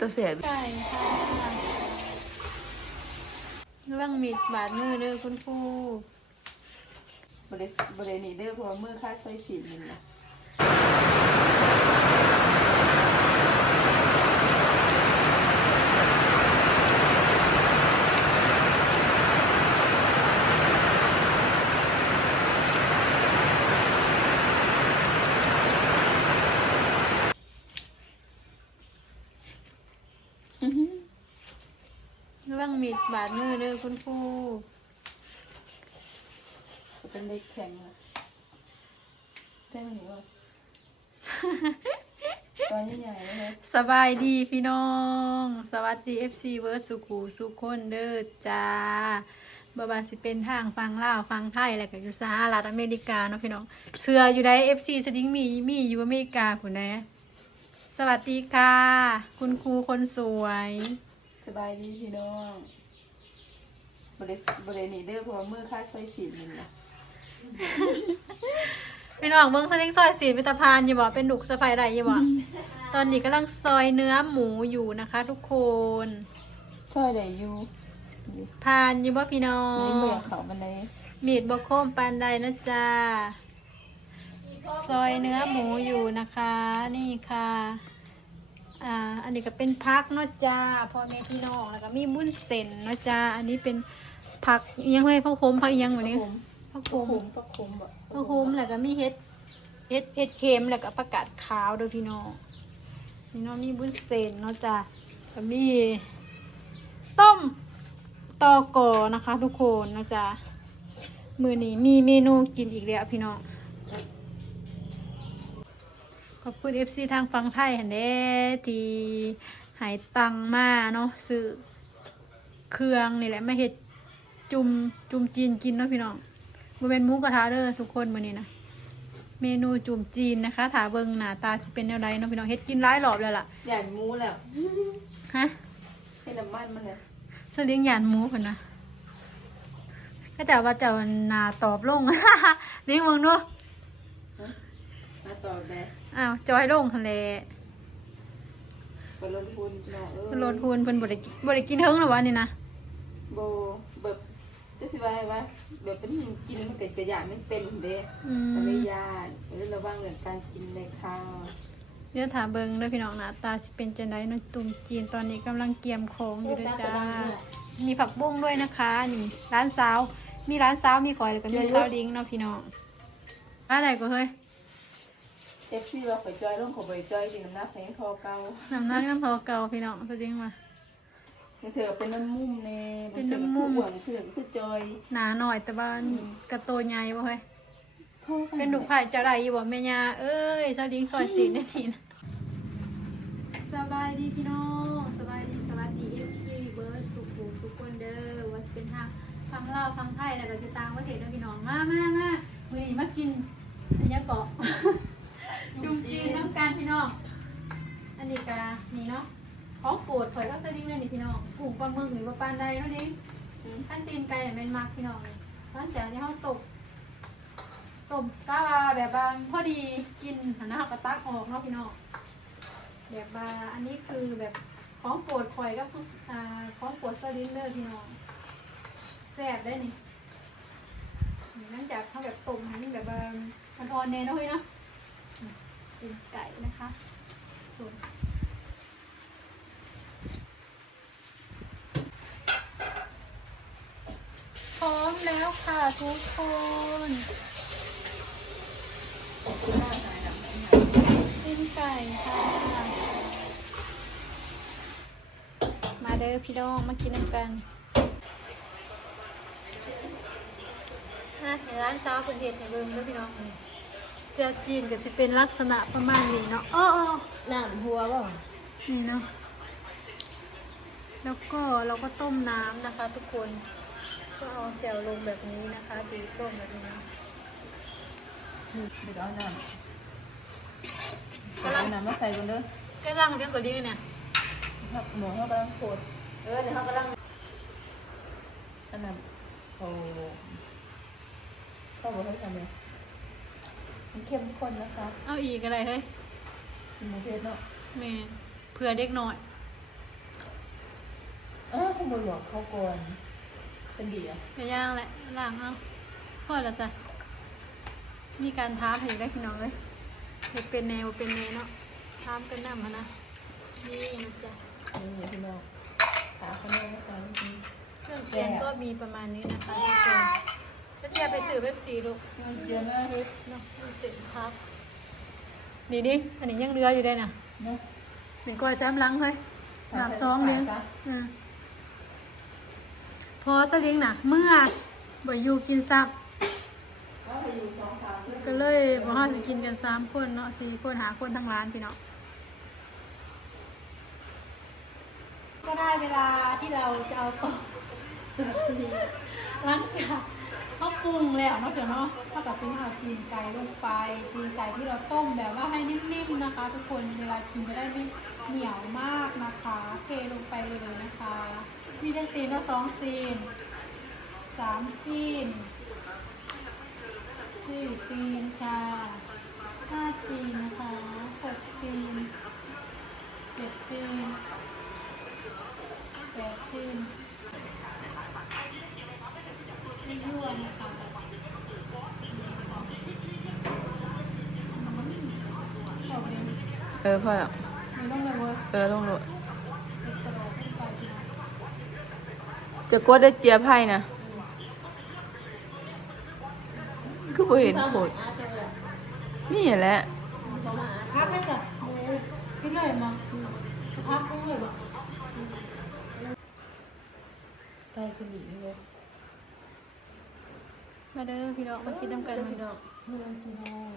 ตัวเสียบไก่ค่ะระวังมีดบาดมือเด้อคุณครูบริบรินี่เด้อเพราะว่ามือค่าซอยสีนี่นะ มีดบาดมือเด้อคุณครูก็เป็นเล็กแข็งอะแจ้งหนิว่าตอนใหญ่ๆเลยสบายดีพี่น้อง สวัสดี FC เวิร์ดสุขูสุขคนเด้อจ้าบาบาสิเป็นทางฟังลาวฟังไทยแล้วก็อยู่สหรัฐอเมริกาเนาะพี่น้องเสืออยู่ใน FC สดิ้งมีมีอยู่อเมริกาคุณนะสวัสดีค่ะ คุณครูคนสวยส บายดีพี่น้องบริบรินี่เด้อเพราะว่ามือค่าซอยสีนี่นะพี่น้องเบิ้งสลิงซอยสีวิตาพานอยู่บ่เป็นดุกสะพายไรอยู่บ่ตอนนี้กำลังซอยเนื้อหมูอยู่นะคะ ทุกคนช่วยได้อยู่นี่พานอยู่บ่พี่น้อนี่งเมื่อเขาบันไดมีดบกโคมปานใดนะจ๊ะซอยเนื้อหมูอยู่นะคะ นี่ค่ะ อ่าอันนี้ก็เป็นพักเนาะจ้าพ่อแม่พี่น้องแล้วก็มีบุ้นเส้นเนาะจ้าอันนี้เป็นผักอิหยังไงผักโขมผักอิหยังวันนี้ผมผักโขผมมปักคุมบ่ผักโขมแล้วก็มีเห็ดเห็ดเห็ดเค็มแล้วก็ประกาศขาวเด้วยพี่น้องพี่น้องมีบุ้นเส้นเนาะจ้าก็มี ต้มตอกอนะคะ ทุกคนนะจ๊ะมือนี้มีเมนูกินอีกแล้วพี่น้อง อบคุณ FC ทางฟังไทยหันเด้ที่ใหายตังมาเนาะซื้อเครื่องนี่แหละมาเห็ดจุ่มจุ่มจีนกินเนาะพี่น้องมันเป็นหมูกระทะเด้อทุกคนมื้อนี้นะเมนูจุ่มจีนนะคะถาเบิงหน้าตาจะเป็นแนวใดเนาะพี่น้องเฮ็ดกินหลายรอบแล้วล่ะหยาดหมูแล้วฮะให้น้ำมันมันเลยสลิงหยานหมูคนนะก็แต่ว่าเจะนาตอบลงลิงมึงดูมาต่อแบบ อ้าวจอยลงทะเลบรนทุนเนาะเออเพิ่นลดทุนเพิ่นบ่ได้กินบ่ได้กินเฮิงหรอวะนี่นะโบแบบจะสิว่าไงวะแบบเป็นกินมันเกิดกระยานไม่เป็นเด้อืมก็เลยยานก็เลยระวังเรื่องการกินในข้าวเดี๋ยวถามเบิ่งเด้อพี่น้องหน้าตาสิเป็นจังไดเนาะตุ่มจีนตอนนี้กำลังเกียมของอยู่เด้อจ้ามีผักบุ้งด้วยนะคะนี่ร้านสาว มีร้านสาวมีข่อยแล้วก็มีสาวลิงเนาะพี่น้องอะไรก็เฮ้ย เอฟซีว่าข่อยจอยลงข่อยบ่อยจอยกินน้ำหนักแข็งคอเก่าน้ำหน้าก็พอเก่าพี่น้องสลิงมาเธอเป็นน้ำมุ่มแน่เป็นน้ำมุมหวานเถื่อนคือจอยหนาหน่อยแต่ว่ากระโตใหญ่บ่เฮ้ยโทษเป็นดุไผ่จะไรอยู่บ่แม่ยาเอ้ยสวัสดีซอยสีนาทีนะสบายดีพี่น้องสบายดีสวัสดีเอฟซีเบิร์ดสุขุสุขคนเด้อว่าสิเป็นทางฟังเล่าวฟังไทยแล้วก็จะต่างประเทศเด้อพี่น้องมามามามื้อนี้มากินอันนี้เกาะ จุ่มจีนน้ำกันพี่น้อง อันนี้กะนี่เนาะ ของโปรดข่อยก็สดิ้งเลยนี่พี่น้องกุ้งปลาหมึกหรือว่าปลาใดเนาะดิขั้นตีนไก่เนี่ยเป็นมักพี่น้องนี่ตอนจากที่เขาตกต้มกาวาแบบบางพอดีกินหันหน้าก็ตักออกเนาะพี่น้อง แบบบาอันนี้คือแบบของโปรดข่อยก็คืออ่าของโปรดสลินเดอร์พี่น้องแซ่บได้นี่นี่หลังจากเขาแบบต้มให้มันแบบบางมันอ่อนแน่เนาะเฮ้ยเนาะอืม เป็นไก่นะคะส่วนพร้อมแล้วค่ะทุกคนเป็นไก่ค่ะ มาเด้อพี่น้องมากินน้ำกันนะเดี๋ยวร้านซาวคนเห็ดให้เบิ่งเด้อพี่น้อง เจะจีนก็สิเป็นลักษณะประมาณนี้เนาะอ้ออ้อน้ำหัวบ่นี่เนาะแล้วก็เราก็ต้มน้ำนะคะ ทุกคนก็เอาแจ่วลงแบบนี้นะคะดีต้มแบบนี้นะนี่เดี๋ยวเอาน้ำเอาน้ำมาใส่กันเด้อแก็ร่างเพียงกว่านี้เนี่ยครับหมูเขากำลังโคตรเออเดี๋ยวเขากำลังอันนั้นโอ้เขาบอกให้ทำเลย มันเข้มข้นนะคะเอาอีกอะไรเฮ้ยเป็นหมูเพชรเนาะแม่นเผื่อเด็กหน่อย เออคุณบหลวงเข้าก่อนเป็นดีอะก็ย่างแหละล้างเอาพอแล้วจ้ะมีการท้าถึงได้พี่น้องเลยเห็ดเป็นแนวเป็นแนวเนาะท้ามกันน้ำมานะนี่นะจ๊ะนี่พี่น้องขาขนมใส่จริงเครื่องเคียงก็มีประมาณนี้นะคะทุกคน ก็จะไปซื้อเว็บซีลูกเดี๋ยวแม่เฮ็ดเนาะมีเสร็จครับนี่ดิอันนี้ยังเรืออยู่ได้น่ะเนาะเป็นกล้วยแซมลังเลยน้ำซองเลี้ยงซะอืมพอสลิงน่ะ เมื่อบ่อยู่กินซับก็ไปอยู่สองสามเพื่อนก็เลยบ่ฮอดสิกินกันสามคนเนาะสี่คนหาคนทั้งร้านพี่เนาะก็ได้เวลาที่เราจะเอาต่อหลังจาก เขาปรุงแล้วเนาะเดี๋ยวเนาะเท่ากับซื้อเอาจีนไก่ลงไปจีนไก่ที่เราต้มแบบว่าให้นิ่มๆนะคะ ทุกคนเวลากินจะได้ไม่เหนียวมากนะคะเทลงไปเลยนะคะมีทั้งซีนละสองซีนสามจีนสี่ตีนค่ะห้าตีนนะคะหกตีนเจ็ดตีนแปดตีนไม่ยั่วนะคะเอาไปเลย เออพ่อไม่ต้องเลยเว้ยเออลงรถเสร็จกระโดดขึ้นไปทีนะจะกดได้เจียบให้นะคือบ่เห็นโคตรนี่แหละพักได้สักโอ้ยขึ้นเลยมั้งพักเลยบ่ใต้สนิทเลยมาเด้อพี่น้องมากินน้ำกันพี่น้อง ไม่ต้องกิน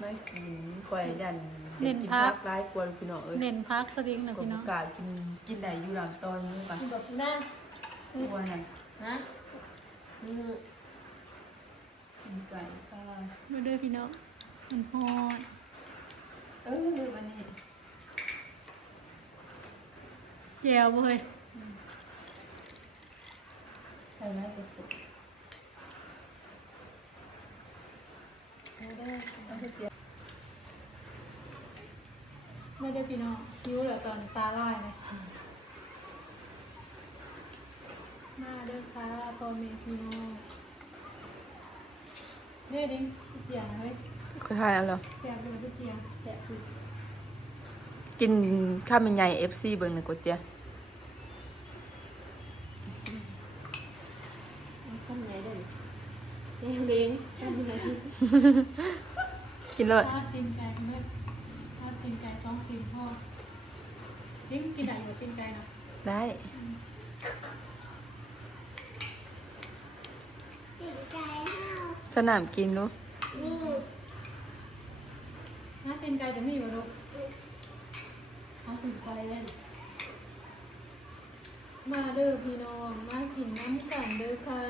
ไม่กินคอยยันเน้นกิพัก ร้ายกวนพี่น้องเอ้ยเน้นพักสลิงนะกพี่น้ปองระกาศกินกินไหนอยู่หลังตอนนี้ป่ะแบบน่าตัวนั่นฮะอืมกินไก่ค่ะมาเด้อพี่น้องมันฮอดเออลืมอันนี้แจวบ่เฮ้ยใส่ไม้กระสุนเอาได้เอาไปเจียบ ไม่ได้อพี่น้องคิ้วเหลือตอนตาลายเลยมาเด้อค่ะพ่อแม่พี่น้องเด้อดิพี่เจียงเฮ้ยก็ทายเอาเหรอเสียบเป็นพี่เจียงแจกคือกินข้าวมันใหญ่เอฟซีเบิ่งหนึ่งกดเจียทำไงเด้อเลี้ยงเลี้ยงทำไงกินเลยทอดตีนไก่เมื่อทอดตีนไก่สองตีนพ่อ จริงกินได้อยู่ตีนไก่นะได้สนามกินดูถ้าตีนไก่จะมีอยู่ลูกเอาตีนไก่เล่นมาเด้อพี่น้องมากินน้ำกันเด้อค่ะ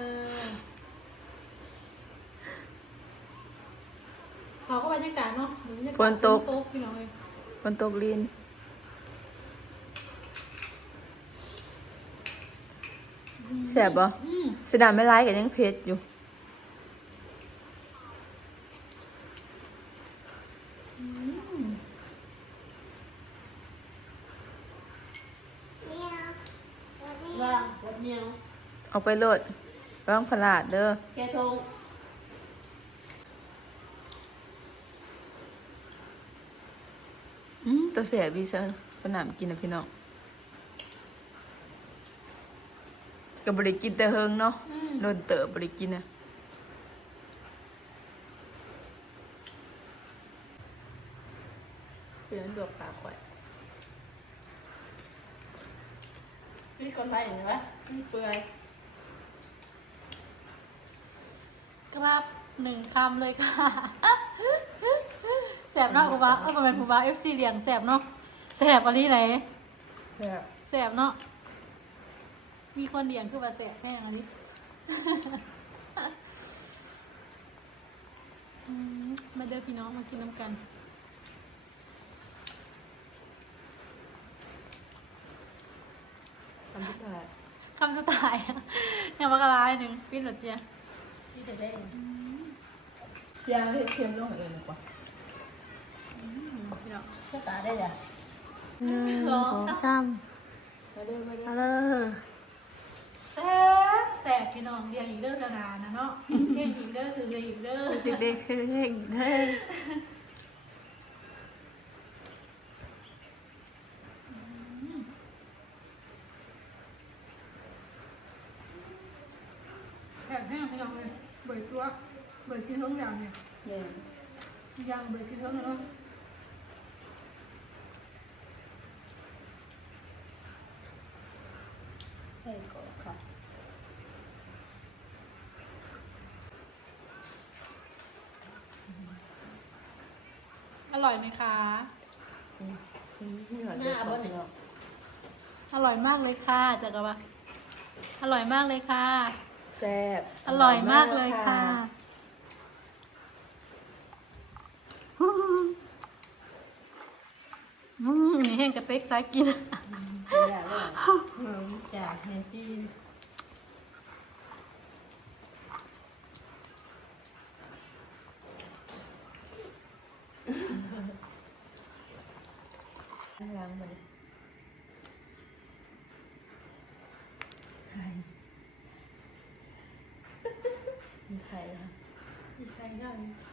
เขาก็บรรยากาศเนาะบรรยากาศฝนตก พี่น้องเลย บนโต๊ะลีน แสบบ่อืมสนามไม่ร้ายกันยังเพชรอยู่อืมว่าวัดเนียวเอาไปโหลดร้องพลาดเด้อ แกทงอืมแตัวเสียบีซะสนามกินนะพี่น้อง ก็บริกินแต่เฮิงเนาะอืมโดนเต๋อบริกินนะเปลี่ยนดวกปากข่อยพี่คนไทยเห็นไหมพี่เปื่อยกราบหนึ่งคำเลยค่ะแสบเนาะครูบาเออมันเป็นครูบาเอฟซีเหลียงแสบเนาะแสบอะไรไหนแซ่บแสบเนาะ มีคนเหลียงคือว่าแสบแม่งอันนี้อืมมาเด้อพี่น้องมากินน้ำกันทำที่ถ่ายคำสุดท้ายยังมากระลายหนึ่งปิ้นหลดเจียที่จะได้ยางเห็ดเค็มลงเองดีกว่าอืมพี่น้องก็ตาได้เลยหนึ่งสองสามมาเด้อมาเด้อ มาเลยบแสบพี่น้องเรียนอีกเด้อกระดานะเนาะเรียนอีกเด้อคือเรียนอีกเด้อสิเด็กคือเด็กเด้อแอบแห้งพี่น้องเลยเบิดตัวเบิดกินท้องอย่างเนี่ยแม่นย่างเบิดกินท้องเนาะ ใส่ก่อนค่ะ อ ร่อยไหมคะนี่หน่อยเด็กก่อนเนาะอร่อยมากเลยค่ะจักรวาอร่อยมากเลยค่ะ แซ่บอร่อยมากเลยค่ะ อืมนี่แห้งกระเต็กสายกิน อยากเลยอืมอยากให้พี่ มีใครคะมีใครได้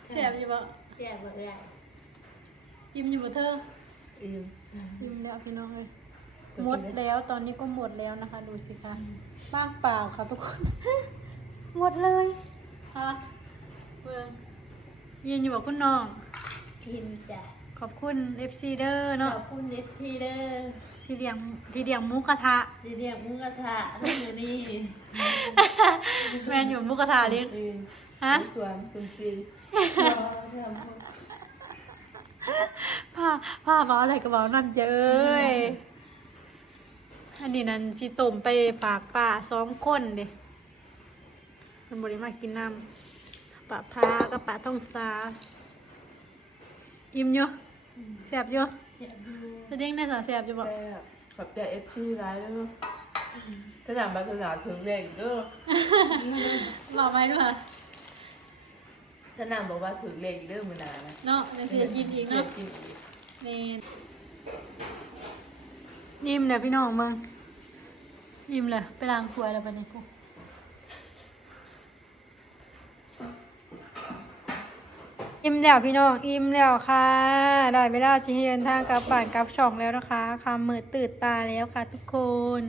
แซ่บอยู่บ่แก่แบบใหญ่ยิ้มอยู่บ่เธออืมยิ้มแล้วพี่น้องเลยหมดแล้วตอนนี้ก็หมดแล้วนะคะ ดูสิคะบ้างเปล่าค่ะทุกคน หมดเลยค่ะเบิ่งยืนอยู่บอกคุณน้องกินจ้ะขอบคุณ FC เด้อขเนาะอบคุณเอฟทีเด้อ ที่เลี้ยงที่เลี้ยงหมูกระทะ ที่เรียกหมุกระทะนี่อยู่นี่แมนอยู่หมูกระทะเลี้ยงยืนฮะ สวนจริงผ้าผ้าเบาอะไรก็เบานั่นเจ้ยอันนี้นั่นสิต้มไปฝากป่าสองคนเด้มันบริมากินน้ำป่าพากับป่าต้องซาอิ่มอยู่แสบอยู่เดี๋ยวดู จะเด้งได้สาแสบอยู่ๆบอกแซ่บขอบใจเอฟซีร้ายเด้อขนาดมาขนาดถึงเด็กเด้อบอกไหมด้วยฉันนางบอกว่าถึงเล็กเด้อมือนานนะเนาะเดี๋ยวสิกินอีกเนาะกินอีกเมนยิ้มเลยพี่น้องมึงยิ้มเลยไปล้างถ้วยแล้วไปในกู อิ่มแล้วพี่น้องอิ่มแล้วค่ะได้เวลาจะเดินทางกลับบ้านกลับช่องแล้วนะคะคำมือตื่นตาแล้วค่ะ ทุกคน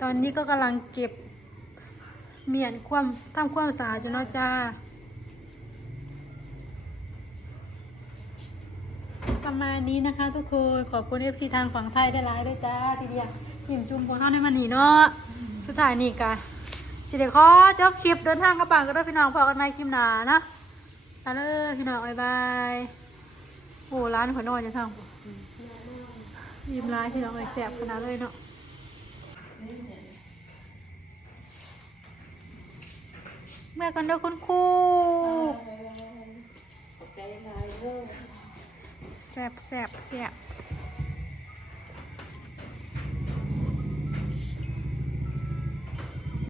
ตอนนี้ก็กำลังเก็บเมียนความทำความสะอาดอยู่เนาะจ้าประมาณนี้นะคะ ทุกคนขอบคุณ FC ทางฝั่งไทยได้หลายได้จ้าทีเดียวจิ้มจุ่มพวกเขาในมันนี่เนาะสุดท้ายนี่กะสิเดขอจบคลิปเดินทางกระปังก็ด้พี่น้องพอกันใหม่คลิปหนานะาเลยพี่น้องบ๊ายบายโอ้ร้านหัวนอนจะทำยิ้มร้ายพี่น้องเลยแสบขนาดเลยเนาะเมื่อกันเด้อคุณครูขอบใจร้ายเด้อแสบแสบแสบ